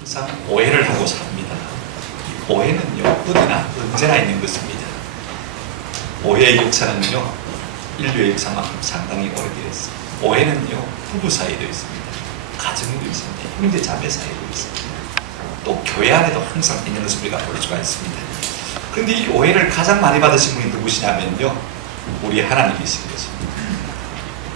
항상 오해를 하고 삽니다. 오해는요, 어디나 언제나 있는 것입니다. 오해의 역사는요, 인류의 역사만큼 상당히 오래되었습니다. 오해는요, 부부 사이도 있습니다. 가정에도 있습니다. 형제 자매 사이도 있습니다. 또 교회 안에도 항상 있는 것을 우리가 볼 수가 있습니다. 그런데 이 오해를 가장 많이 받으신 분이 누구시냐면요, 우리 하나님이신 것입니다.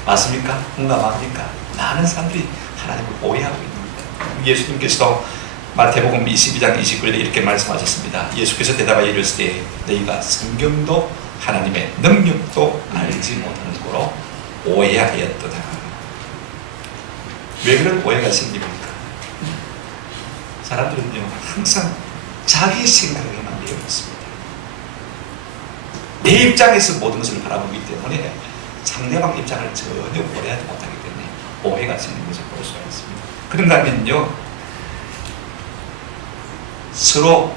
맞습니까? 공감합니까? 많은 사람들이 하나님을 오해하고 있습니다. 예수님께서도 마태복음 22장 29절에 이렇게 말씀하셨습니다. 예수께서 대답하여 이르시되 너희가 성경도 하나님의 능력도 알지 못하는 거로 오해하였도다. 왜 그런 오해가 생깁니까? 사람들은요, 항상 자기 생각에만 되어 있습니다. 내 입장에서 모든 것을 바라보기 때문에 상대방 입장을 전혀 고려하지 못하기 때문에 오해가 생기는 것을 볼 수가 있습니다. 그런가 하면요, 서로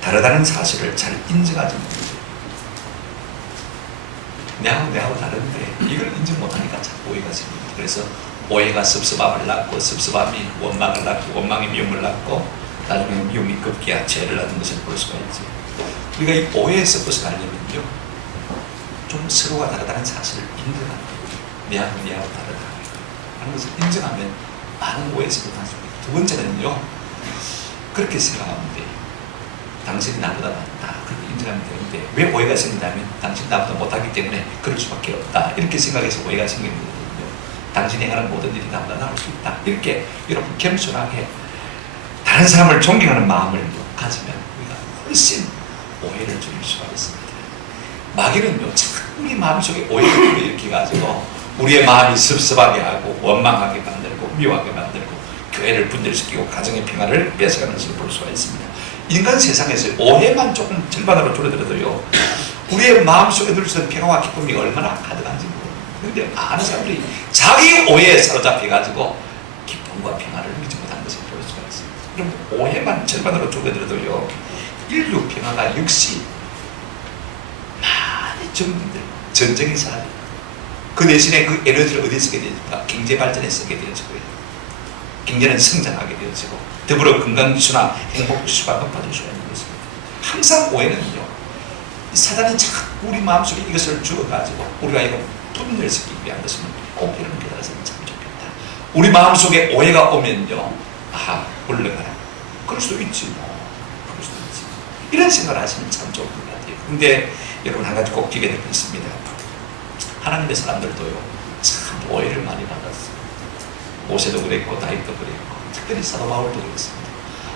다르다는 사실을 잘 인정하지 못해요. 내하고 다른데 이걸 인정 못하니까 자꾸 오해가 생깁니다. 그래서 오해가 섭섭함을 낳고, 섭섭함이 원망을 낳고, 원망이 미움을 낳고, 나중에 미움이 급기야 죄를 낳는 것을 볼 수가 있지. 우리가 이 오해에서 벗어나려면요, 좀 서로가 다르다는 사실을 인정하는 거예요. 내하고 다르다 하는 것을 인정하면 많은 오해에서 벗어날 수 있습니다. 두 번째는요, 그렇게 생각하면 돼요. 당신이 나보다 낫다. 그렇게 인정하면 되는데 왜 오해가 생긴다면 당신이 나보다 못하기 때문에 그럴 수밖에 없다. 이렇게 생각해서 오해가 생기는 거거든요. 당신이 행하는 모든 일이 나보다 나을 수 있다. 이렇게 여러분 겸손하게 다른 사람을 존경하는 마음을 가지면 우리가 훨씬 오해를 줄일 수가 있습니다. 마귀는요, 자꾸 우리 마음속에 오해를 일으켜가지고 우리의 마음이 섭섭하게 하고 원망하게 만들고 미워하게 만들고 교회를 분열시키고 가정의 평화를 뺏어가는 것을 볼 수가 있습니다. 인간 세상에서 오해만 조금 절반으로 줄어들어도요, 우리의 마음속에 들 수 있는 평화와 기쁨이 얼마나 가득한지 모릅니다. 그런데 많은 사람들이 자기 오해에 사로잡혀가지고 기쁨과 평화를 누리지 못하는 것을 볼 수가 있습니다. 그럼 오해만 절반으로 줄어들어도요, 인류 평화가 역시 많이 전쟁이 사라져요. 그 대신에 그 에너지를 어디에 쓰게 되니까 경제 발전에 쓰게 되어지고요. 경제는 성장하게 되어지고 더불어 건강지수나 행복지수가 높아질 수가 있는 것입니다. 항상 오해는요, 사단이 자꾸 우리 마음속에 이것을 주어가지고 우리가 이거 분열시키기 위한 것은 꼭 이런 깨달았으면 참 좋겠다. 우리 마음속에 오해가 오면요, 아, 올라가라. 그럴 수도 있지 뭐. 그럴 수도 있지. 이런 생각을 하시면 참 좋을 것 같아요. 근데 여러분 한 가지 꼭 기게 되고 있습니다. 하나님의 사람들도요, 참 오해를 많이 받았어요. 모세도 그랬고 다윗도 그랬고 특별히 사도 바울도 그랬습니다.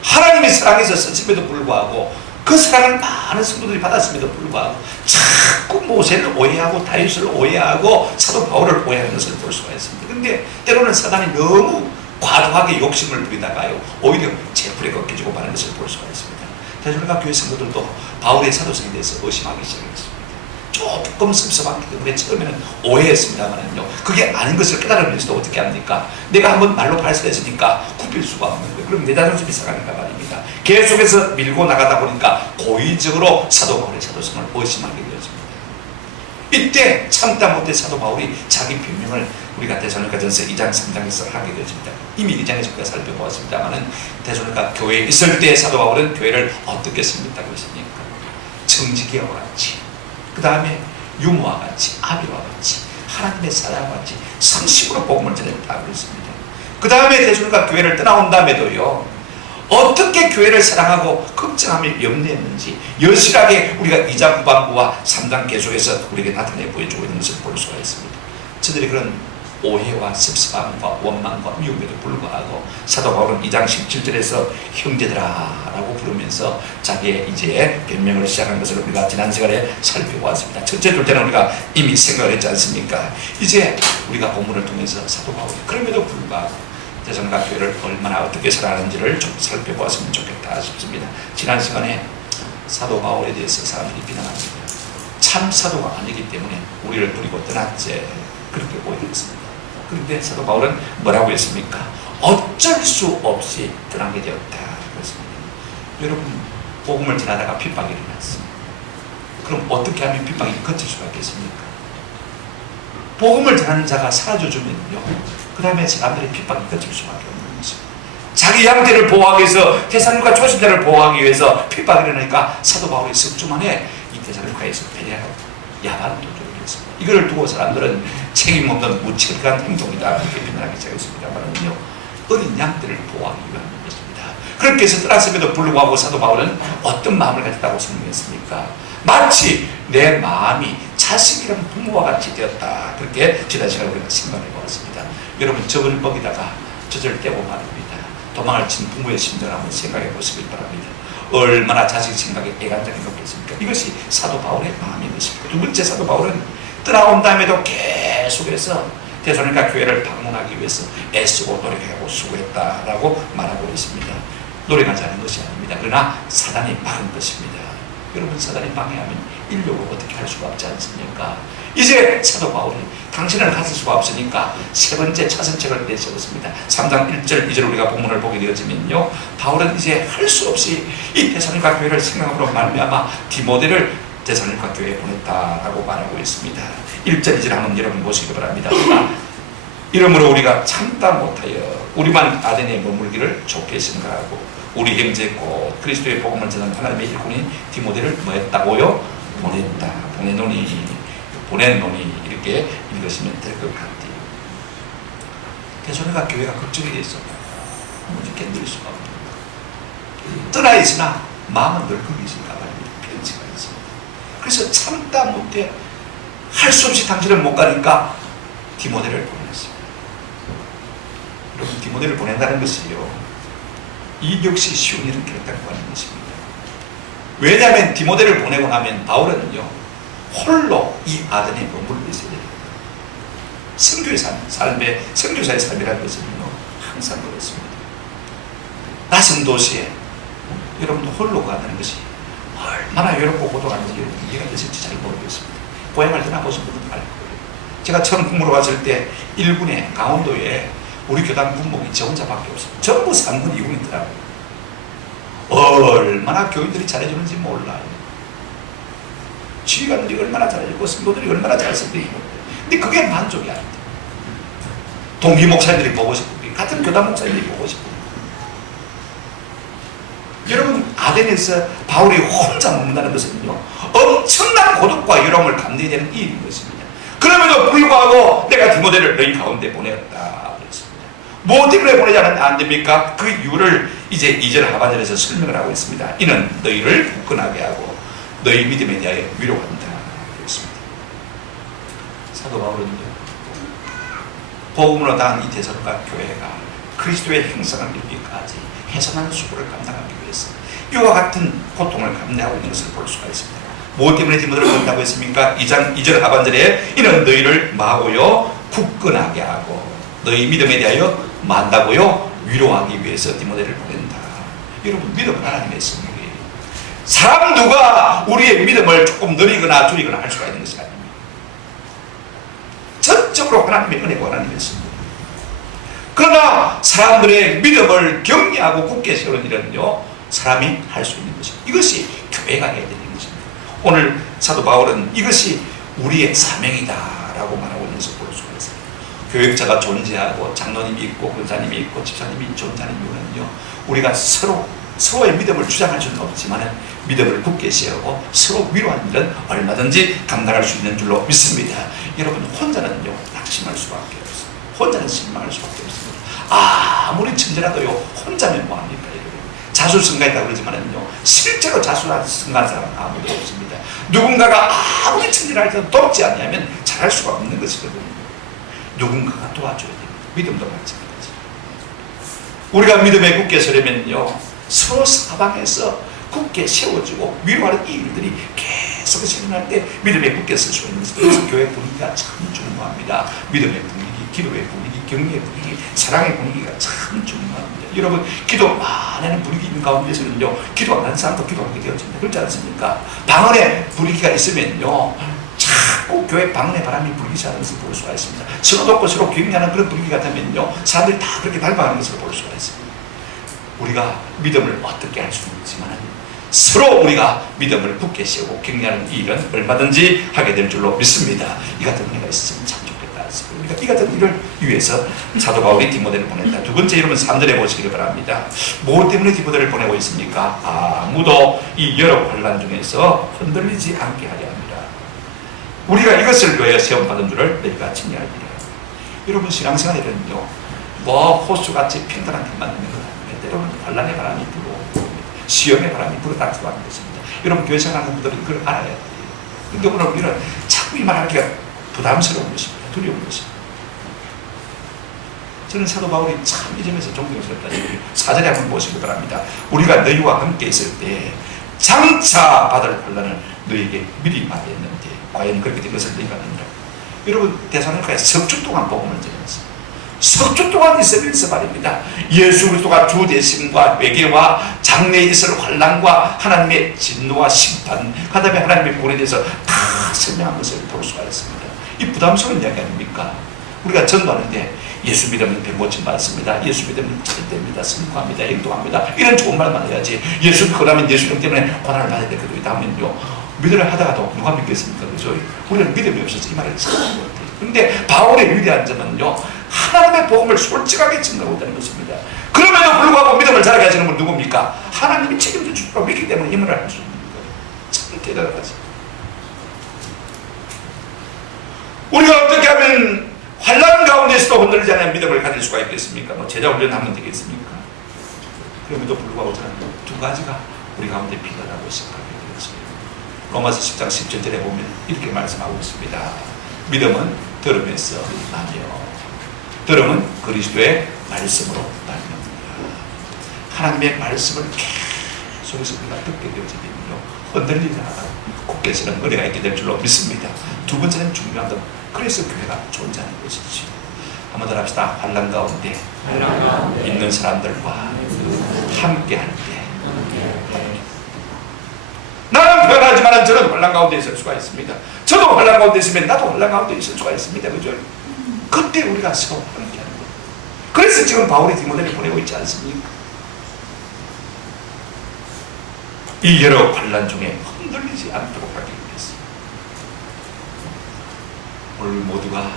하나님의 사랑에서 쓰심에도 불구하고 그 사랑을 많은 성도들이 받았음에도 불구하고 자꾸 모세를 오해하고 다윗을 오해하고 사도 바울을 오해하는 것을 볼 수가 있습니다. 그런데 때로는 사단이 너무 과도하게 욕심을 부리다가요, 오히려 제풀에 꺾여지고 마는 것을 볼 수가 있습니다. 대전과 교회 성도들도 바울의 사도성에 대해서 의심하기 시작했습니다. 조금 섭섭하기 때문에 처음에는 오해했습니다만요, 그게 아닌 것을 깨달으면서도 어떻게 합니까? 내가 한번 말로 발설했으니까 굽힐 수가 없는 거예요. 그럼 내 자존심이 상하니까 말입니다. 계속해서 밀고 나가다 보니까 고의적으로 사도 바울의 사도성을 의심하게 되었습니다. 이때 참다 못해 사도 바울이 자기 변명을 우리가 데살로니가전서 2장 3장에서 하게 되었습니다. 이미 2장에서 우리가 살펴보았습니다만은 데살로니가 교회에 있을 때 사도 바울은 교회를 어떻게 씁니까? 그랬습니까? 정직이와 같이, 그 다음에 유모와 같이, 아비와 같이, 하나님의 사랑과 같이 상식으로 복음을 전했다 그랬습니다. 그 다음에 데살로니가 교회를 떠나온 다음에도요, 어떻게 교회를 사랑하고 걱정하며 염려했는지 여실하게 우리가 2장 후반부와 3장 계속해서 우리에게 나타내 보여주고 있는 것을 볼 수가 있습니다. 저들이 그런 오해와 섭섭함과 원망과 미움에도 불구하고 사도 바울은 2장 17절에서 형제들아 라고 부르면서 자기의 이제 변명을 시작한 것을 우리가 지난 시간에 살펴보았습니다. 첫째, 둘째는 우리가 이미 생각을 했지 않습니까? 이제 우리가 본문을 통해서 사도 바울이 그럼에도 불구하고 데살로니가 교회를 얼마나 어떻게 살아가는지를 좀 살펴보았으면 좋겠다 싶습니다. 지난 시간에 사도 바울에 대해서 사람들이 비난합니다. 참 사도가 아니기 때문에 우리를 버리고 떠났지, 그렇게 오해했습니다. 그런데 사도 바울은 뭐라고 했습니까? 어쩔 수 없이 떠나게 되었다 그랬습니다. 여러분, 복음을 전하다가 핍박이 일어났습니다. 그럼 어떻게 하면 핍박이 거칠 수가 있겠습니까? 복음을 전하는 자가 사라져주면요, 그 다음에 사람들이 핍박이 거칠 수밖에 없는 것입니다. 자기 양떼를 보호하기 위해서, 데살로니가 초신자를 보호하기 위해서 핍박이 일어나니까 사도 바울이 석주 만에 이 데살로니가에서 패배하고 야반을 도주를 했습니다. 이걸 두고 사람들은 책임 없는 무책임한 행동이다 그렇게 비난하기 시작했습니다만은요, 어린 양떼를 보호하기 위한 것입니다. 그렇게 해서 떠났음에도 불구하고 사도 바울은 어떤 마음을 가졌다고 설명했습니까? 마치 내 마음이 자식이랑 부모와 같이 되었다, 그렇게 지난 시간에 우리가 생각해 보았습니다. 여러분, 저걸 먹이다가 젖을 떼고 말입니다. 도망을 친 부모의 심정을 한번 생각해 보시길 바랍니다. 얼마나 자식 생각에 애간장이 높겠습니까? 이것이 사도 바울의 마음인 것입니다. 두 번째, 사도 바울은 떠나온 다음에도 계속해서 데살로니가 교회를 방문하기 위해서 애쓰고 노력하고 수고했다라고 말하고 있습니다. 노력하지 않은 것이 아닙니다. 그러나 사단이 막은 것입니다. 여러분, 사단이 방해하면 인력으로 어떻게 할 수가 없지 않습니까? 이제 사도 바울이 당신을 가질 수가 없으니까 세 번째 차선책을 내세웠습니다. 3장 1절 2절 우리가 본문을 보게 되어지면요, 바울은 이제 할 수 없이 이 데살로니가 교회를 생각으로 말미암아 디모데를 데살로니가 교회에 보냈다라고 말하고 있습니다. 1절 2절 한번 여러분 보시기 바랍니다. 이러므로 우리가 참다 못하여 우리만 아덴에 머물기를 좋게 생각하고 우리 형제 곧 그리스도의 복음을 전하는 하나님의 일꾼인 디모데를 뭐했다고요? 보냈다, 보냈노니 이렇게 읽으시면 될 것 같아요. 데살로니가 교회가 걱정이 돼서 도무지 견딜 수가 없습니다. 떠나 있으나 마음은 늘 거기 있으니까 편지가 있습니다. 그래서 참다 못해 할 수 없이 당신을 못 가니까 디모데를 보냈습니다. 여러분, 디모데를 보낸다는 것이요, 이 역시 쉬운 일은 결단과 하는 것입니다. 왜냐하면 디모데를 보내고 나면 바울은요, 홀로 이 아덴에 머물러 있어야 됩니다. 선교의 삶에, 선교사의 삶이라는 것은요, 항상 그렇습니다. 낯선 도시에 여러분도 홀로 간다는 것이 얼마나 외롭고 고독한지 여러분 이해가 되실지 잘 모르겠습니다. 고향을 떠나보신 분들은 알 거예요. 제가 처음 군무로 갔을 때 1군에 강원도에 우리 교단 군목이 저 혼자밖에 없어요. 전부 3군 2군이더라고요. 얼마나 교인들이 잘해주는지 몰라요. 지휘관들이 얼마나 잘해주고 성도들이 얼마나 잘 섬기고, 근데 그게 만족이 아닙니다. 동기 목사님들이 보고 싶고 같은 교단 목사님들이 보고 싶고. 여러분, 아덴에서 바울이 혼자 머문다는 것은요, 엄청난 고독과 외로움을 감내야 되는 일인 것입니다. 그럼에도 불구하고 내가 디모데를 너희 가운데 보내었다 그랬습니다. 뭐 때문에 보내지 안 됩니까? 그 이유를 이제 2절 하반절에서 설명을 하고 있습니다. 이는 너희를 굳건하게 하고 너희 믿음에 대하여 위로한다 그랬습니다. 사도 바울은요, 복음으로 당한 이 데살로니가 교회가 그리스도의 형상을 이루기까지 해산한 수고를 감당하기 위해서 이와 같은 고통을 감내하고 있는 것을 볼 수가 있습니다. 무엇 때문에 디모데를 보낸다고 했습니까? 2절 하반절에 이는 너희를 마고요 굳건하게 하고 너희 믿음에 대하여 만다고요 위로하기 위해서 디모데를 보낸다. 여러분, 믿음은 하나님의 성령이에요. 사람 누가 우리의 믿음을 조금 느리거나 줄이거나 할 수가 있는 것이 아닙니다. 전적으로 하나님의 은혜고 하나님의 성령. 그러나 사람들의 믿음을 격려하고 굳게 세우는 일은요, 사람이 할 수 있는 것입니다. 이것이 교회가 해야 되는 것입니다. 오늘 사도 바울은 이것이 우리의 사명이다라고 말하고 있는 것을 볼 수가 있어요. 교역자가 존재하고 장로님이 있고 권사님이 있고 집사님이 존재하는 이유는요, 우리가 서로의 믿음을 주장할 수는 없지만 믿음을 굳게 세우고 서로 위로하는 일은 얼마든지 감당할 수 있는 줄로 믿습니다. 여러분, 혼자는요 낙심할 수밖에 없어요. 혼자는 실망할 수밖에 없습니다. 아무리 천재라도요 혼자면 뭐합니까? 자수성가했다고 그러지만은요, 실제로 자수성가한 사람은 아무도 없습니다. 누군가가 아무리 천재라 해도 돕지 않냐면 잘할 수가 없는 것이거든요. 누군가가 도와줘야 됩니다. 믿음도 마찬가지. 우리가 믿음에 굳게 서려면요, 서로 사방에서 굳게 세워주고 위로하는 이 일들이 계속 실현할 때 믿음에 굳게 설 수 있는 것입니다. 그래서 교회 분위기가 참 중요합니다. 믿음의 분위기, 기도의 분위기, 격려의 분위기, 사랑의 분위기가 참 중요합니다. 여러분, 기도 많이 하는 분위기 있는 가운데서는요, 기도 안 하는 사람도 기도하게 되어집니다. 그렇지 않습니까? 방언의 분위기가 있으면요, 자꾸 교회 방언의 바람이 불기 하는 것을 볼 수가 있습니다. 서로 돕고 서로 격려하는 그런 분위기 같으면요, 사람들이 다 그렇게 닮아가는 것을 볼 수가 있습니다. 우리가 믿음을 어떻게 할 수는 있지만 서로 우리가 믿음을 굳게 세우고 격려하는 이 일은 얼마든지 하게 될 줄로 믿습니다. 이 같은 은혜가 있으면 참 좋겠다. 우리가 이 같은 일을 위해서 사도 바울이 디모데를 보낸다. 두 번째, 여러분 3절에 보시기 바랍니다. 무엇 때문에 디모데를 보내고 있습니까? 아무도 이 여러 환난 중에서 흔들리지 않게 하려 합니다. 우리가 이것을 위하여 세움받은 줄을 너희가 증언하리라. 여러분, 신앙생활에는요, 뭐 호수같이 평탄한 것만 있는 것 아닙니다. 때로는 환난의 바람이 불고 시험의 바람이 불어닥치고 하는 것입니다. 여러분, 교회 생활하는 분들은 그걸 알아야 돼요. 그런데 오늘 우리는 자꾸 이 말하기가 부담스러운 것입니다. 두려운 것입니다. 저는 사도 바울이 참 이 점에서 존경스럽다. 4절에 한번 보시기 바랍니다. 우리가 너희와 함께 있을 때 장차 받을 환난을 너희에게 미리 말했는데 과연 그렇게 된 것을 너희가 아니라. 여러분, 데살로니가에 석주 동안 복음을 전했습니다. 석주 동안 있으면서 말입니다. 예수 그리스도가 주 대심과 외계와 장래에 있을 환난과 하나님의 진노와 심판, 그 다음에 하나님의 본에 대해서 다 설명한 것을 볼 수가 있습니다. 이 부담스러운 이야기 아닙니까? 우리가 전도하는데 예수 믿으면 병고침 받습니다. 예수 믿으면 잘됩니다. 승부합니다. 행동합니다. 이런 좋은 말만 해야지. 예수 믿고 나면 예수님 때문에 고난을 받아야 될 것도 있다 하면요, 믿으려 하다가도 누가 믿겠습니까? 그죠? 우리는 믿음이 없어서 이 말을 처음 한 것 같아요. 그런데 바울의 위대한 점은요, 하나님의 복음을 솔직하게 증거하고 있다는 것입니다. 그럼에도 불구하고 믿음을 자라게 하시는 분 누굽니까? 하나님이 책임져 주시고 믿기 때문에 이 말을 할 수 있는 거예요. 참 대단하지. 우리가 어떻게 하면 환난 가운데서도 흔들리지 않는 믿음을 가질 수가 있겠습니까? 뭐 제자 훈련하면 되겠습니까? 그럼에도 불구하고 저는 두 가지가 우리 가운데 필요하다고 생각해요. 로마서 10장 17절에 보면 이렇게 말씀하고 있습니다. 믿음은 들음에서 나며 들음은 그리스도의 말씀으로 나뉩니다. 하나님의 말씀을 계속해서 우리가 듣게 되어지면요 흔들리지 않아요. 굳게 서는 은혜가 있게 될 줄로 믿습니다. 두 번째는 중요한 것, 그래서 교회가 존재하는 것이죠. 한번 더 합시다. 환난 가운데 있는 사람들과 함께 할 때, 나는 변하지만 저는 환난 가운데 있을 수가 있습니다. 저도 환난 가운데 있으면 나도 환난 가운데 있을 수가 있습니다. 그죠? 그때 우리가 서로 함께 하는 거예요. 그래서 지금 바울이 디모데를 보내고 있지 않습니까? 이 여러 환난 중에 흔들리지 않도록 하기 위해서 오늘 모두가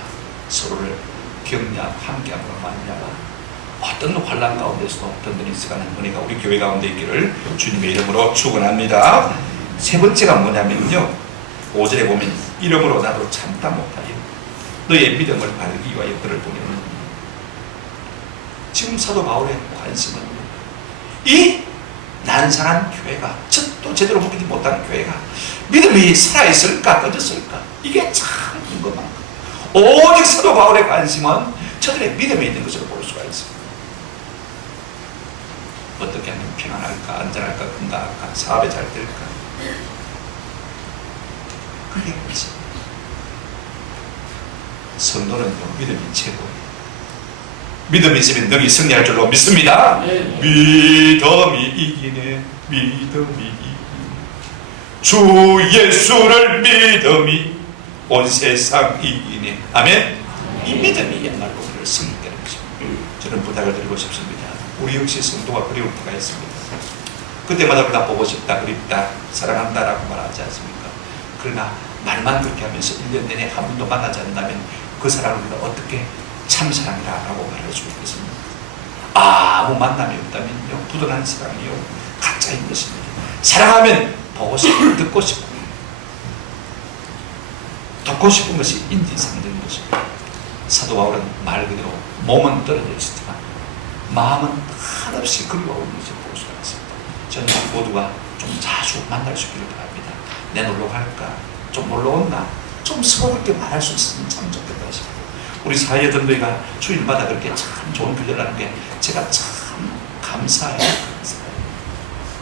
서로를 격려하고 함께함으로 말미암아 어떤 환난 가운데서도 든든히 서가는 은혜가 우리 교회 가운데 있기를 주님의 이름으로 축원합니다. 세 번째가 뭐냐면요, 5절에 보면 이러므로 나도 참다 못하여 너의 믿음을 바르기 위하여 그를 보내는, 지금 사도 바울의 관심은 이 난상한 교회가, 또 제대로 먹지 못한 교회가 믿음이 살아있을까 꺼졌을까, 이게 참 궁금한 거예요. 오직 사도 바울의 관심은 저들의 믿음에 있는 것으로 볼 수가 있습니다. 어떻게 하면 평안할까, 안전할까, 건강할까, 사업에 잘 될까, 그게 있습니다. 성도는요 믿음이 최고예요. 믿음이 있으면 능히 승리할 줄로 믿습니다. 믿음이 이기네, 믿음이 이기네. 주 예수를 믿음이 온 세상 이기네. 아멘. 이 믿음이 옛날로 우리를 승리하게 하는 것입니다. 저는 부탁을 드리고 싶습니다. 우리 역시 성도가 그리울 때가 있습니다. 그때마다 우리가 보고 싶다, 그립다, 사랑한다라고 말하지 않습니까? 그러나 말만 그렇게 하면서 1년 내내 한 번도 만나지 않는다면 그 사람을 우리가 어떻게 참사랑이라고 말할 수 있겠습니까? 아무 만남이 없다면요 부도난 사랑이요 가짜인 것입니다. 사랑하면 보고 싶고 듣고 싶고 듣고 싶은 것이 인지상정인 것입니다. 사도 바울은 말 그대로 몸은 떨어져 있었지만 마음은 한없이 그리워하고 있는 것을 볼 수가 있습니다. 저는 모두가 좀 자주 만날 수 있기를 바랍니다. 내 놀러 갈까? 좀 놀러 온나? 좀 서로 그렇게 말할 수 있으면 참 좋겠다 싶어요. 우리 사회 전도회가 주일마다 그렇게 참 좋은 교제를 하는 게 제가 참 감사해요.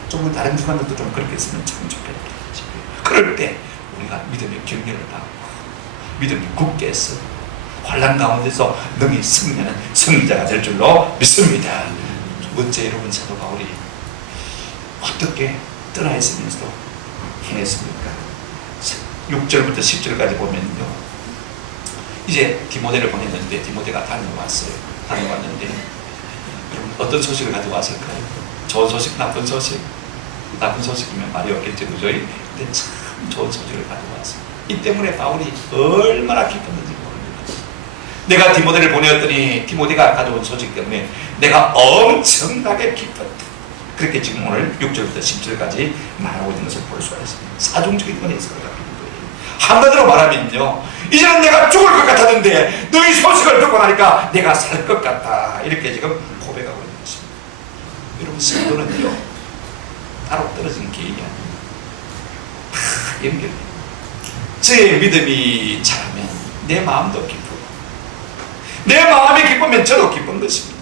좀 다른 기관들도 좀 그렇게 했으면 참 좋겠다 싶어요. 그럴 때 우리가 믿음의 격려를 받고 믿음이 굳게 해서 환난 가운데서 능히 승리하는 승리자가 될 줄로 믿습니다. 두 번째, 여러분, 사도 바울이 어떻게 떠나 있으면서도 해냈습니까? 6절부터 10절까지 보면요, 이제 디모데를 보냈는데 디모데가 다녀왔어요. 다녀왔는데 여러분 어떤 소식을 가지고 왔을까요? 좋은 소식, 나쁜 소식? 나쁜 소식이면 말이 없겠죠, 그죠? 근데 참 좋은 소식을 가지고 왔어요. 이 때문에 바울이 얼마나 기뻤는지 모릅니다. 내가 디모데를 보내었더니 디모데가 가져온 소식 때문에 내가 엄청나게 기뻤다. 그렇게 지금 오늘 6절부터 10절까지 말하고 있는 것을 볼 수가 있습니다. 사중적인 은혜에서 갖는 거예요. 한마디로 말하면요, 이제는 내가 죽을 것 같았는데 너희 소식을 듣고 나니까 내가 살 것 같다, 이렇게 지금 고백하고 있는 것입니다. 여러분, 성도는요 따로 떨어진 개인이 아닙니다. 다 연결돼요. 저의 믿음이 자라면 내 마음도 기쁘고 내 마음이 기쁘면 저도 기쁜 것입니다.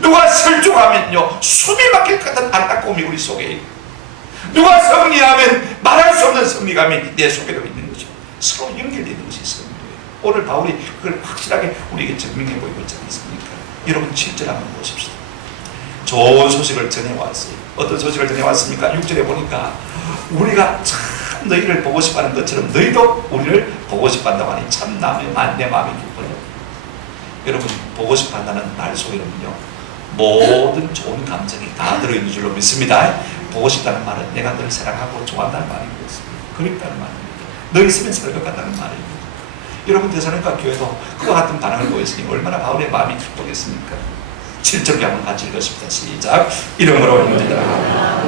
누가 설중하면요 숨이 막힐 것 같은 안타까움이 우리 속에 있고, 누가 승리하면 말할 수 없는 승리감이 내 속에도 있는 거죠. 서로 연결되는 것이 성도예요. 오늘 바울이 그걸 확실하게 우리에게 증명해 보이고 있지 않습니까? 여러분 7절 한번 보십시오. 좋은 소식을 전해왔어요. 어떤 소식을 전해왔습니까? 6절에 보니까 우리가 참 너희를 보고 싶어하는 것처럼 너희도 우리를 보고 싶어한다고 하니 참 내 마음이 기뻐요. 여러분, 보고 싶어한다는 말 속에는요 모든 좋은 감정이 다 들어있는 줄로 믿습니다. 보고 싶다는 말은 내가 널 사랑하고 좋아한다는 말이고 그립다는 말입니다. 너 있으면 살 것 같다는 말입니다. 여러분, 데살로니가 교회도 그와 같은 반응을 보였으니 얼마나 바울의 마음이 기쁘겠습니까? 7절에 한번 같이 읽었습니다. 시작. 이러므로 형제들아,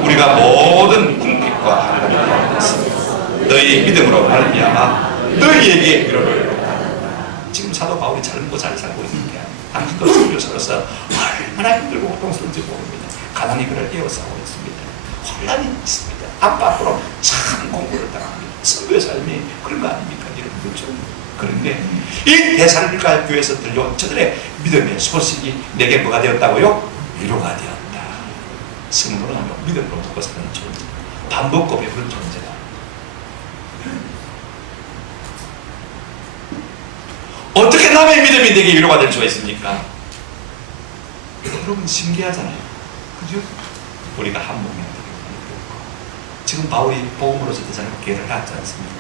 우리가 모든 궁핍과 한란을 가운데서 너희 믿음으로 말미암아 너희에게 위로를 받았다. 지금 사도 바울이 잘 먹고 잘 살고 있는 게 아니에요. 당신도 선교사로서 얼마나 힘들고 고통스러운지 모릅니다. 가난이 그를 에워싸고 있습니다. 혼란이 있습니다. 앞으로 참 공부를 당합니다. 선교의 삶이 그런 거 아닙니까? 이런 거죠. 그런데 이 데살로니가 교회에서 들려온 저들의 믿음의 소식이 내게 뭐가 되었다고요? 위로가 되었다. 성도는 믿음으로 먹고 사는 존재, 반복급의 그런 존재다. 어떻게 남의 믿음이 내게 위로가 될 수가 있습니까? 여러분 신기하잖아요. 그죠? 우리가 한 몸이 지금 바울이 복음으로서 대사님 기회를 갖지 않습니까?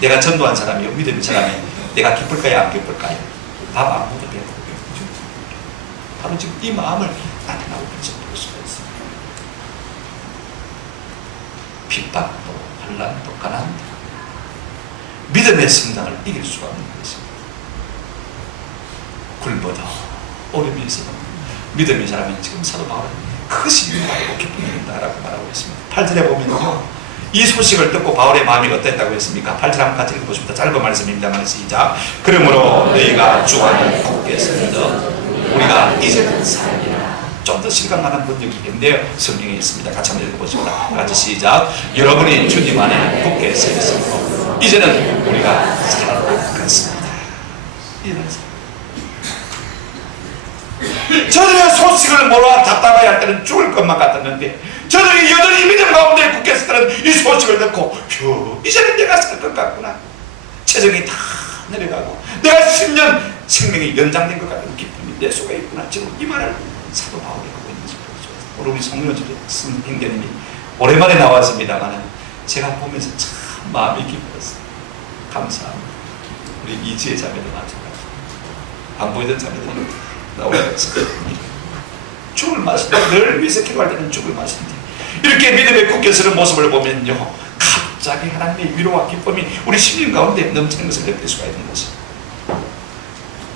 내가 전도한 사람이요, 믿음의 사람이 내가 기쁠까요, 안 기쁠까요? 밥 안 먹어도 배고프게. 그죠? 바로 지금 이 마음을 나타나고 있어 볼 수가 있습니다. 핍박도, 환난도, 가난도 믿음의 성장을 이길 수가 없는 것입니다. 굴보다 어려움이 있어도 믿음의 사람이 지금 사도 바울은 그것이 위로하고 기쁨이 된다라고 말하고 있습니다. 8절에 보면요, 이 소식을 듣고 바울의 마음이 어땠다고 했습니까? 8절 한번 같이 읽어보십니다. 짧은 말씀입니다만 시작. 그러므로 너희가 주 안에 굳게 서서 우리가 이제는 살리라. 좀 더 실감나는 번역이 있는데요, 성경에 있습니다. 같이 한번 읽어보십니다. 같이 시작. 여러분이 주님 안에 굳게 서 있으므로 이제는 우리가 살겠습니다. 이런 저들의 소식을 몰라 답답해 할 때는 죽을 것만 같았는데 저들이 여전히 믿음 가운데 굳게 서 있는 이 소식을 듣고 휴, 이제는 내가 살 것 같구나. 체정이 다 내려가고 내가 10년 생명이 연장된 것 같은 기쁨이 내 속에 있구나. 지금 이 말을 사도 바울이 하고 있는 것을 보여줘요. 우리 성령님이 쓴 행전님이 오랜만에 나왔습니다만 제가 보면서 참 마음이 기뻤어요. 감사합니다. 우리 이지혜 자매도 마찬가지. 안 보이던 자매들이 나오면서 죽을 맛인데 늘 위해서 기도할 때는 죽을 맛인데 이렇게 믿음에 굳게 서는 모습을 보면요, 갑자기 하나님의 위로와 기쁨이 우리 심령 가운데 넘치는 것을 느낄 수가 있는 것입니다.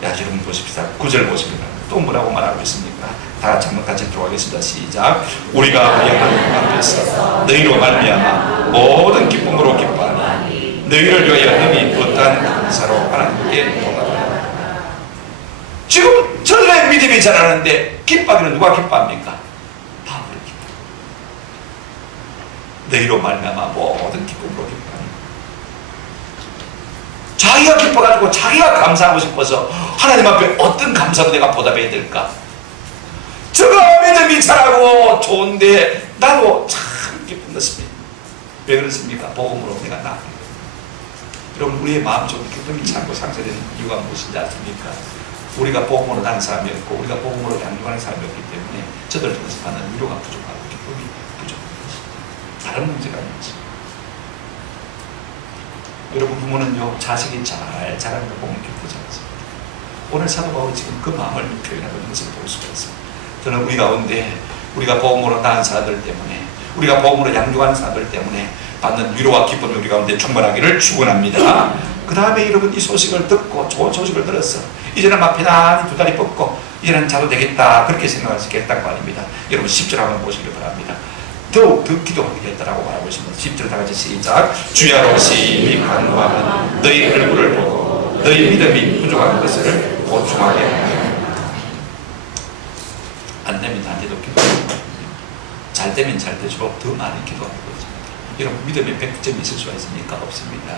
야, 여러분 보십시다. 9절 보십니다. 또 뭐라고 말하고 있습니까? 다 같이 한번 같이 들어가겠습니다. 시작. 우리가 우리 하나님 앞에서 너희로 말미암아 모든 기쁨으로 기뻐하니 너희를 위하여 능히 어떠한 감사로 하나님께 돌아가라. 지금 저들의 믿음이 자라는데 기뻐하기는 누가 기뻐합니까? 바울이 기뻐. 너희로 말미암아 모든 기쁨으로 기뻐하니 자기가 기뻐가지고 자기가 감사하고 싶어서 하나님 앞에 어떤 감사로 내가 보답해야 될까? 저가 믿음이 자라고 좋은데 나도 참 기쁜 것입니다. 왜 그렇습니까? 복음으로 내가 나. 여러분 우리의 마음속에 기쁨이 자꾸 상쇄되는 이유가 무엇인지 아십니까? 우리가 복음으로 나는 사람이었고 우리가 복음으로 양육하는 사람이었기 때문에 저들 통해서 받는 위로가 부족하고 기쁨이 부족한 것입니다. 다른 문제가 아닌 것입니다. 여러분 부모는요, 자식이 잘 자라는 걸 보면 기쁘지 않습니다. 오늘 사도 바울이 지금 그 마음을 표현하고 있는 것을 볼 수가 있습니다. 저는 우리 가운데 우리가 복음으로 낳은 사람들 때문에 우리가 복음으로 양육하는 사람들 때문에 받는 위로와 기쁨이 우리 가운데 충만하기를 축원합니다. 그 다음에 여러분 이 소식을 듣고 좋은 소식을 들었어. 이제는 막 편안히 두 다리 뻗고 이제는 자도 되겠다 그렇게 생각할 수 있겠다는 거 아닙니다. 여러분 10절 한번 보시기 바랍니다. 더욱 더 기도하게 됐다라고 말하고 있습니다. 10절 다 같이 시작. 주야로 심히 간구하면 너희 얼굴을 보고 너희 믿음이 부족한 것을 보충하게 하라. 안 되면 나한테도 기도하고 잘 되면 잘 될수록 더 많이 기도하는 것입니다. 여러분 믿음에 100점이 있을 수가 있습니까? 없습니다.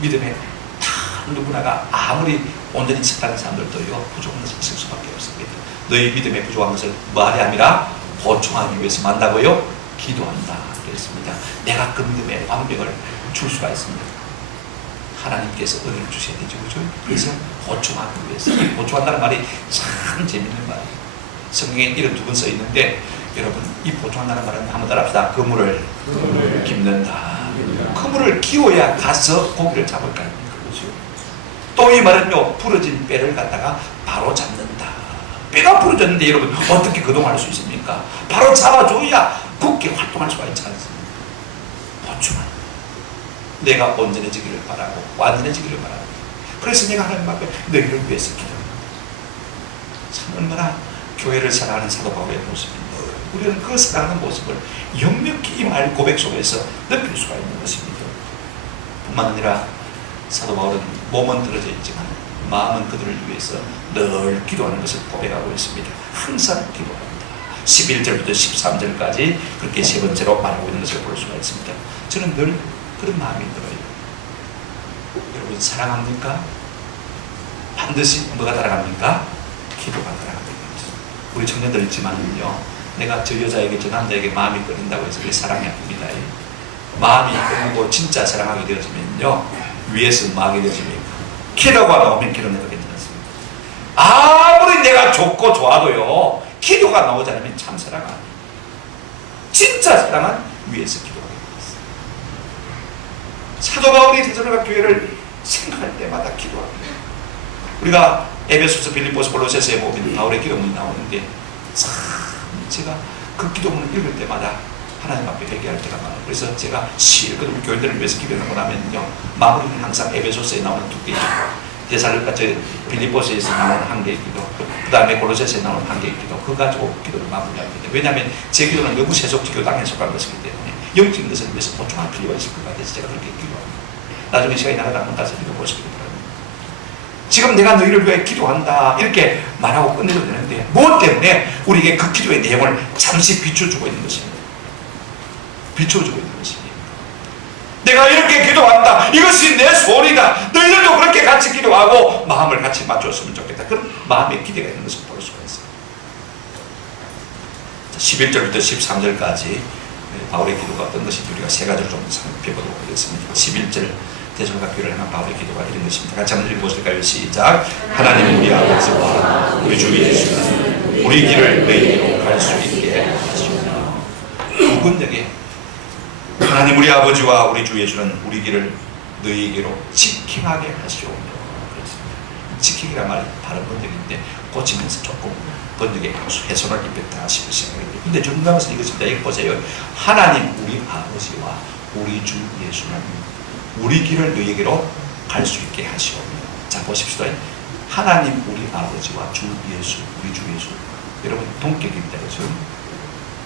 믿음에 다 누구나가 아무리 온전히 섰다는 사람들도요 부족한 것이 있을 수밖에 없습니다. 너희 믿음에 부족한 것을 말이 아니라 보충하기 위해서 만나고요 기도한다 그랬습니다. 내가 그 믿음의 완벽을 줄 수가 있습니다. 하나님께서 은혜를 주셔야 되죠, 그죠? 그래서 보충하기 위해서. 이 보충한다는 말이 참 재밌는 말이에요. 성경에 이런 두 번 써 있는데 여러분 이 보충한다는 말은 한번 따라합시다. 그물을 깁는다. 그물을 기워야 가서 고기를 잡을 거 아닙니까? 그렇죠? 또 이 말은요 부러진 뼈를 갖다가 바로 잡는다. 뼈가 부러졌는데 여러분 어떻게 거동할 수 있습니까? 바로 잡아줘야 굳게 활동할 수가 있지 않습니까? 보충한다. 내가 온전해지기를 바라고 완전해지기를 바라고 그래서 내가 하나님 앞에 너희를 위해서 기도합니다. 참 얼마나 교회를 사랑하는 사도 바울의 모습입니다. 우리는 그 사랑하는 모습을 역력히 이 말 고백 속에서 느낄 수가 있는 것입니다. 뿐만 아니라 사도 바울은 몸은 떨어져 있지만 마음은 그들을 위해서 늘 기도하는 것을 고백하고 있습니다. 항상 기도합니다. 11절부터 13절까지 그렇게 세 번째로 말하고 있는 것을 볼 수가 있습니다. 저는 늘 그런 마음이 들어요. 여러분 사랑합니까? 반드시 뭐가 따라갑니까? 기도가 따라갑니다. 우리 청년들 있지만요, 내가 저 여자에게 저 남자에게 마음이 끌린다고 해서 그게 사랑이 아닙니다. 마음이 끌리고 진짜 사랑하게 되어지면요, 위에서 뭐 하게 되어집니까? 기도가 나오면 기도는 더 괜찮습니다. 아무리 내가 좋고 좋아도요, 기도가 나오지 않으면 참 사랑 아니에요. 진짜 사랑은 위에서 기도하게 됩니다. 사도 바울이 데살로니가 교회를 생각할 때마다 기도합니다. 우리가 에베소서, 빌립보서, 골로새서에 보면 바울의 기도문이 나오는데 참 제가 그 기도문을 읽을 때마다 하나님 앞에 회개할 때가 많아요. 그래서 제가 실컷 우리 교인들을 위해서 기도하고 나면요, 마무리는 항상 에베소서에 나오는 두 개죠. 빌립보서에서 나오는 한 개의 기도, 그 다음에 골로새서에 나오는 한 개의 기도, 그거 가지고 기도를 마무리합니다. 왜냐하면 제 기도는 너무 세속적 교당에 속한 것이기 때문에 영적인 것을 위해서 보충할 필요가 있을 것 같아서 제가 그렇게 기도합니다. 나중에 시간이 나가다 한번 다시 읽어보시기 바랍니다. 지금 내가 너희를 위해 기도한다 이렇게 말하고 끝내도 되는데 무엇 때문에 우리에게 그 기도의 내용을 잠시 비춰주고 있는 것입니다. 비춰주고 있는 것입니다. 내가 이렇게 기도한다, 이것이 내 소원이다, 너희들도 그렇게 같이 기도하고 마음을 같이 맞췄으면 좋겠다, 그런 마음의 기대가 있는 것을 볼 수가 있어요. 11절부터 13절까지 바울의 기도가 어떤 것인지 우리가 세 가지로 좀 살펴보도록 하겠습니다. 11절 데살로니가 교회를 향한 바울의 기도가 이런 것입니다. 같이 한번 읽어보실까요? 시작. 하나님 우리 아버지와 우리 주 예수는 우리 길을 너희에게로 갈 수 있게 하시옵소서. 누군에게? 하나님 우리 아버지와 우리 주 예수는 우리 길을 너희에게로 지킹하게 하시오며. 지킹이란 말이 다른 번역인데 고치면서 조금 번역에 훼손을 입혔다 싶은 생각이 듭니다. 근데 중요한 것은 이것입니다. 여기 보세요. 하나님 우리 아버지와 우리 주 예수는 우리 길을 너희에게로 갈 수 있게 하시오며. 자 보십시오. 하나님 우리 아버지와 주 예수, 우리 주 예수, 여러분 동격입니다. 그렇죠?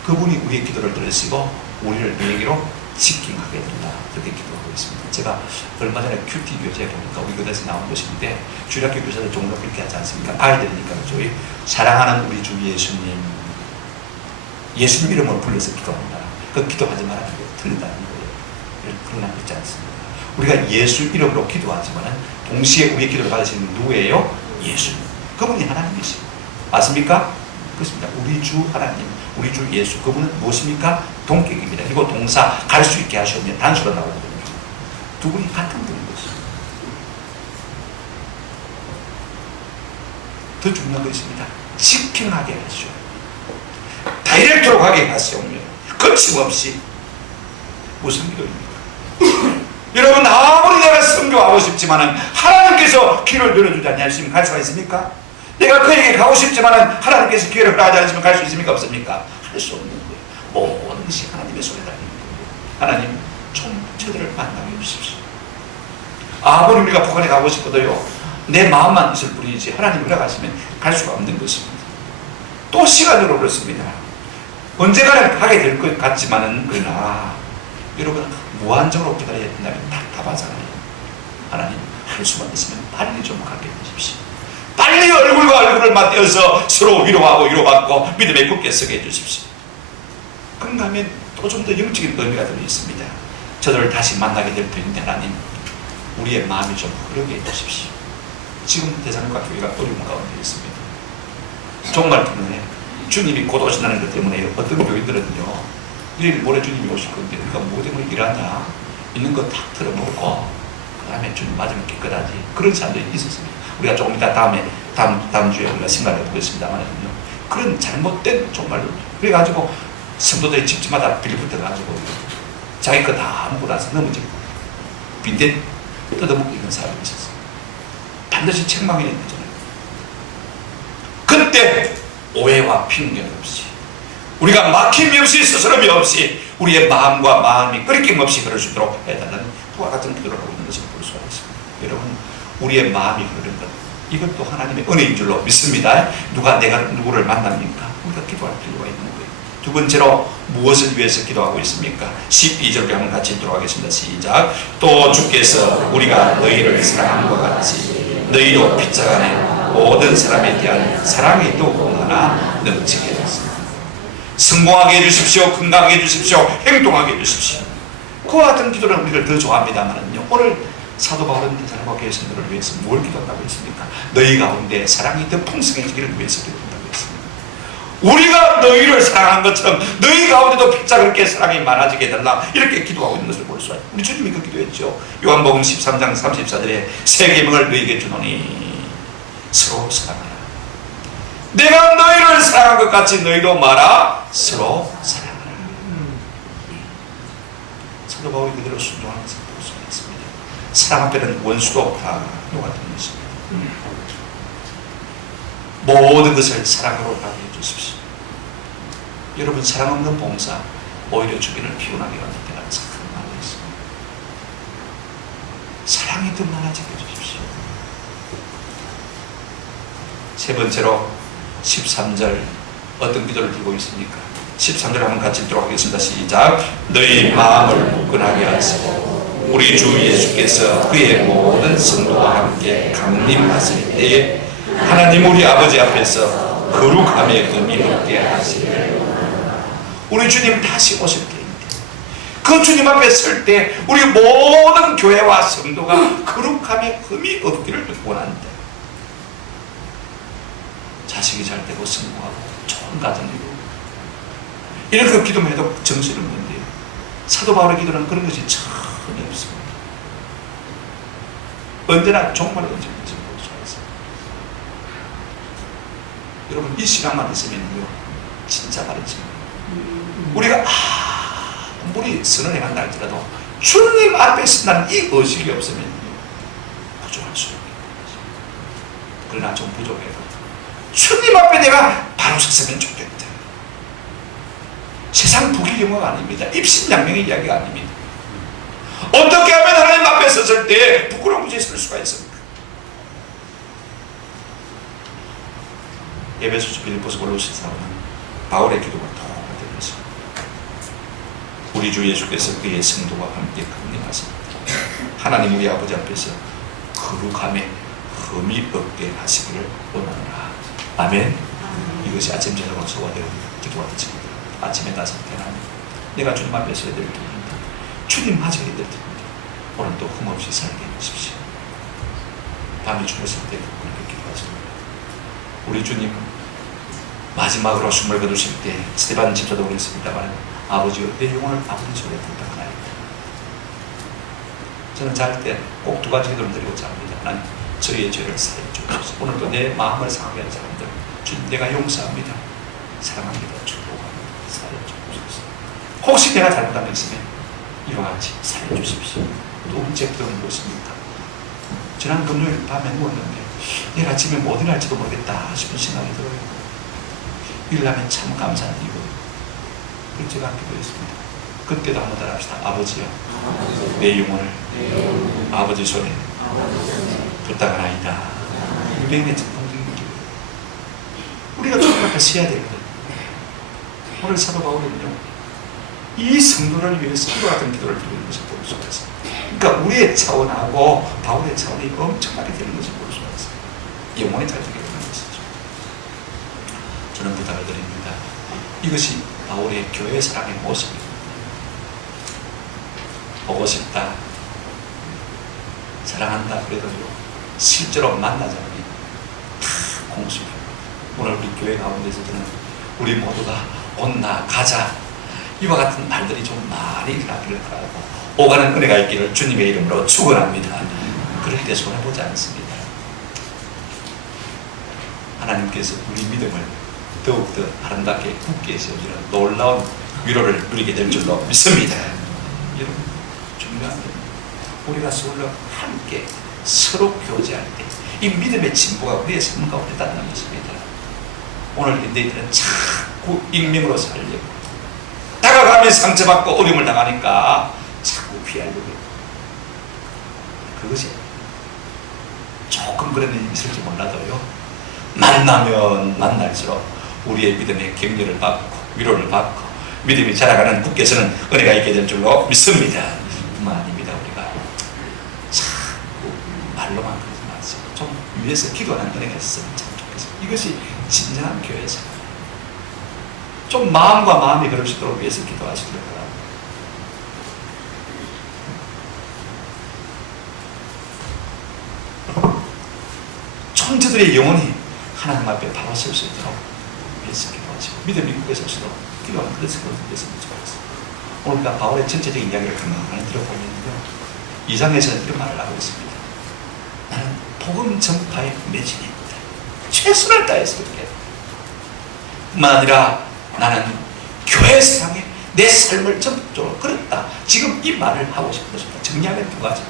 그분이 우리의 기도를 들으시고 우리를 너희에게로 지킹하게 된다, 그렇게 기도하고 있습니다. 제가 얼마 전에 큐티 교재에 보니까 우리 교대에서 나온 것인데 주일학교 교사들 종종 그렇게 하지 않습니까? 아이들이니까 저희 사랑하는 우리 주 예수님, 예수님 이름으로 불러서 기도한다. 그 기도하지 말라는 게 틀린다는 거예요. 그런 거 있지 않습니다. 우리가 예수 이름으로 기도하지만 동시에 우리의 기도를 받으시는 누구예요? 예수님. 그분이 하나님이십니다. 맞습니까? 그렇습니다. 우리 주 하나님, 우리 주 예수, 그분은 무엇입니까? 동격입니다. 그리고 동사 갈 수 있게 하시오면 단수로 나오거든요. 두 분이 같은 분인 것입니다. 더 중요한 거 있습니다. 지킹하게 하시오. 다이렉트로 가게 하시오며 거침없이. 무슨 기도입니까? 여러분 아무리 내가 선교하고 싶지만은 하나님께서 길을 열어주지 않으시면 갈 수가 있습니까? 내가 그에게 가고 싶지만은 하나님께서 기회를 허락하지 않으시면 갈 수 있습니까? 없습니까? 할 수 없는 거예요. 모든 것이 하나님의 손에 달린 거예요. 하나님 좀 저들을 만나게 해주십시오. 아무리 우리가 북한에 가고 싶어도요, 내 마음만 있을 뿐이지 하나님 허락하시면 갈 수가 없는 것입니다. 또 시간으로 그렇습니다. 언젠가는 가게 될 것 같지만은 그러나 여러분 무한적으로 기다려야 된다면 답답하잖아요. 하나님 할 수만 있으면 빨리 좀 가게 해주십시오. 빨리 얼굴과 얼굴을 맞대어서 서로 위로하고 위로받고 믿음에 굳게 서게 해주십시오. 그런가 하면 또 좀 더 영적인 의미가 들어 있습니다. 저들을 다시 만나게 될 터인데 하나님 우리의 마음이 좀 흐르게 해주십시오. 지금 데살로니가 교회가 어려운 가운데 있습니다. 정말 때문에 주님이 곧 오신다는 것 때문에 어떤 교인들은요, 내일 모레 주님이 오실 건데 우리가 뭐 때문에 일하냐, 있는 거 탁 틀어놓고 그 다음에 주님 맞으면 깨끗하지, 그런 사람들이 있었습니다. 우리가 조금 이따 다음 주에 우리가 생각해 보겠습니다만 그런 잘못된 정말로 그래가지고 성도들이 집집마다 빌붙어가지고 자기 거 다 먹고 나서 넘어지고 빈대 뜯어먹고 이런 사람이 있었어요. 반드시 책망해야 되잖아요. 그때 오해와 핑계 없이 우리가 막힘이 없이 스스럼이 없이 우리의 마음과 마음이 끓이낌 없이 그럴 수 있도록 해달라는 그와 같은 기도를 하고 있는 것을 볼 수가 있습니다. 여러분 우리의 마음이 흐르는 것, 이것도 하나님의 은혜인 줄로 믿습니다. 내가 누구를 만납니까? 우리가 기도할 필요가 있는 거예요. 두 번째로 무엇을 위해서 기도하고 있습니까? 12절에 한번 같이 읽도록 하겠습니다. 시작. 또 주께서 우리가 너희를 사랑함과 같이 너희도 핏자간에 모든 사람에 대한 사랑이 또 얼마나 넘치게 됐습니다. 성공하게 해주십시오. 건강하게 해주십시오. 행동하게 해주십시오. 그와 같은 기도를 우리를 더 좋아합니다만은요, 오늘 사도 바울은 대사님과 교회 성도를 위해서 뭘 기도한다고 했습니까? 너희 가운데 사랑이 더 풍성해지기를 위해서 기도한다고 했습니다. 우리가 너희를 사랑한 것처럼 너희 가운데도 피차 그렇게 사랑이 많아지게 해달라, 이렇게 기도하고 있는 것을 볼 수 있어요. 우리 주님이 그 기도했죠. 요한복음 13장 34절에 새 계명을 너희에게 주노니 서로 사랑하라. 내가 너희를 사랑한 것 같이 너희도 말아 서로 사랑하라. 사도 바울이 그대로 순종하는 것을 볼 수가 있습니다. 사랑 앞에는 원수도 다 녹아드는 것입니다. 모든 것을 사랑으로 가게 해주십시오. 여러분, 사랑 없는 봉사 오히려 주변을 피곤하게 하는 때가 참 많이 있습니다. 사랑이 더 많아지게 해주십시오. 세 번째로 13절 어떤 기도를 들고 있습니까? 13절 한번 같이 읽도록 하겠습니다. 시작. 너희 마음을 굳건하게 하시고 우리 주 예수께서 그의 모든 성도와 함께 강림하실 때에 하나님 우리 아버지 앞에서 거룩함의 금이 없게 하시기를. 우리 주님 다시 오실 때입니다. 그 주님 앞에 설 때 우리 모든 교회와 성도가 거룩함의 금이 없기를 원한다. 자식이 잘 되고 성공하고 좋은 가정이 이루고 이렇게 기도만 해도 정신없는데요, 사도 바울의 기도는 그런 것이 전혀 없습니다. 언제나 정말 언제든지 볼 수가 있습니다. 여러분, 이 신앙만 있으면요 진짜 바르지. 우리가 아무리 선언해 간다 할지라도 주님 앞에 쓴다는 이 의식이 없으면 부족할 수 있는 것입니다. 그러나 좀 부족해도 주님 앞에 내가 바로 섰으면 좋겠다. 세상 부귀영화가 아닙니다. 입신양명의 이야기가 아닙니다. 어떻게 하면 하나님 앞에 섰을 때 부끄러운 곳에 설 수가 있습니까? 에베소서, 빌립보서, 골로새서는 바울의 기도가 똑같은 것입니다. 우리 주 예수께서 그의 성도와 함께 강림하십니다. 하나님 우리 아버지 앞에서 거룩함에 흠이 없게 하시기를 원하노라. 아멘. 이것이 아침 저녁으로 소화되는 기도가 되십니다. 아침에 나설 때는 내가 주님 앞에 서야 될 때입니다. 주님 맞아야 될 때입니다. 오늘도 흠없이 살게 해주십시오. 밤에 주무실 때 그렇게 기도하십니다. 우리 주님 마지막으로 숨을 거두실 때 스테반 집사도 그랬습니다만, 아버지여 내 영혼을 아버지 손에 부탁하나이다. 저는 잘 때 꼭 두 가지 기도를 드리고 잡니다. 하나님, 저희의 죄를 사해 주옵소서. 오늘도 내 마음을 상하게 한 사람들 주님 내가 용서합니다. 사랑합니다. 축복합니다. 사해 주옵소서. 혹시 내가 잘못한 있으면 이와 같이 사해 주십시오. 또 문제점은 무엇입니까? 지난 금요일 밤에 누웠는데 내일 아침에 뭐 일할지도 모르겠다 싶은 생각이 들어요. 일하면 참 감사한 이유, 그걸 제가 기도했습니다. 그때도 한번 따라합시다. 아버지요, 내 영혼을 아버지 손에 부탁하나이다. 유대인의 전통적인 기도. 우리가 주님 앞에 서야 되거든요. 오늘 사도 바울은요, 이 성도를 위해서 이와 같은 기도를 드리는 것을 볼 수가 있습니다. 그러니까 우리의 차원하고 바울의 차원이 엄청나게 되는 것을 볼 수가 있습니다. 영혼이 잘 되게 되는 것이죠. 저는 부탁을 드립니다. 이것이 바울의 교회 사랑의 모습입니다. 보고 싶다, 사랑한다 그래도요, 실제로 만나자니 다 공수입니다. 오늘 우리 교회 가운데서 저는 우리 모두가 온나 가자 이와 같은 말들이 좀 많이 일어나기를 바라고, 오가는 은혜가 있기를 주님의 이름으로 축원합니다. 그럴 때 손해보지 않습니다. 하나님께서 우리 믿음을 더욱더 아름답게 굳게 세워주는 놀라운 위로를 누리게 될 줄로 믿습니다. 여러분, 중요한 건 우리가 서로 함께 서로 교제할 때 이 믿음의 진보가 우리의 삶 가운데 닿는 것입니다. 오늘 현대인들은 자꾸 익명으로 살려고, 다가가면 상처받고 어려움을 당하니까 자꾸 피하려고 해요. 그것이 조금 그런 일이 있을지 몰라도요, 만나면 만날수록 우리의 믿음의 격려를 받고 위로를 받고 믿음이 자라가는 국께서는 은혜가 있게 될 줄로 믿습니다. 뿐만 아닙니다. 우리가 자꾸 말로만 그러지 마세요. 좀 위에서 기도하는 은혜가 있으면 참 좋겠습니다. 이것이 진정한 교회에서 좀 마음과 마음이 그럴 수 있도록 위해서 기도하시길 바랍니다. 천지들의 영혼이 하나님 앞에 바로 설 수 있도록 위해서 기도하시고 믿음이 굳게 설 수 있도록 기도하는 그래서 위해서 기도하겠습니다. 오늘 우리가 바울의 전체적인 이야기를 가만히 들어보면요, 2장에서는 이런 말을 하고 있습니다. 나는 복음 전파에 매진입니다. 최선을 다해서 그렇게. 뿐만 아니라 나는 교회 사랑에 내 삶을 전적으로 걸었다. 지금 이 말을 하고 싶은 것입니다. 정리하면 두 가지.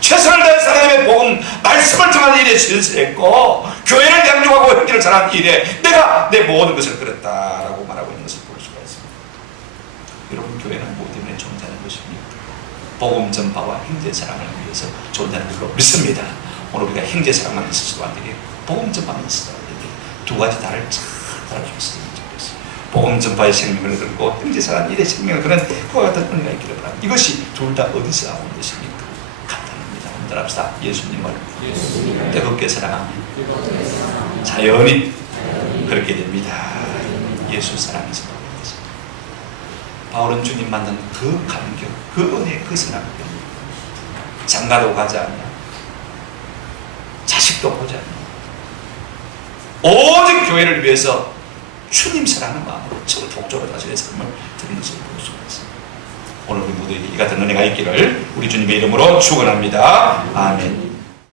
최선을 다해서 하나님의 복음 말씀을 전하는 일에 신실했고 교회를 양육하고 형제를 잘하는 일에 내가 내 모든 것을 걸었다라고 말하고 있는 것을 볼 수가 있습니다. 여러분, 교회는 뭐 때문에 존재하는 것입니까? 복음 전파와 형제 사랑을 위해서 존재하는 걸로 믿습니다. 오늘 우리가 형제 사랑만 있어서도 안 되게 복음 전파만 있어도 안 되게 두 가지 다를 잘 따라주셨으면 좋겠어요. 복음 전파의 생명을 걸고 형제 사랑 일의 생명을 그런 그와 같은 은혜가 있기를 바랍니다. 이것이 둘 다 어디서 나온 것입니까? 간단합니다. 한번 합시다. 예수님을 뜨겁게 사랑하면 자연히 그렇게 됩니다. 예수 사랑에서 나오는 것입니다. 바울은 주님 만난 그 감격, 그 은혜, 그 사랑 때문에 장가도 가지 않냐, 자식도 보지 않냐, 오직 교회를 위해서 주님 사랑하는 마음으로 전폭적으로 자신의 삶을 드린 것을 볼 수가 있습니다. 오늘 우리 모두에게 이 같은 은혜가 있기를 우리 주님의 이름으로 축원합니다. 아멘.